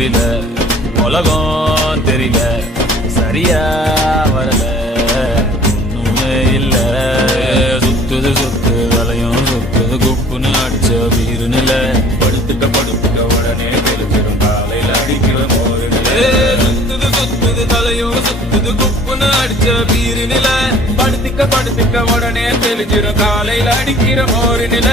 புரியல உலகம் தெரியல சரியா வரல ஒண்ணுமே இல்ல சுத்துது சுத்து வலையும் சுத்துது குப்புன்னு அடிச்ச வீரு நில படுத்துக்க உடனே தெரிஞ்சிடும் காலையில அடிக்கிற மோரு நில சுத்துது சுத்துது தலையும் சுத்துது குப்புன்னு அடிச்ச வீரு நில படுத்துக்க உடனே தெரிஞ்சிடும் காலையில அடிக்கிற மோரு நில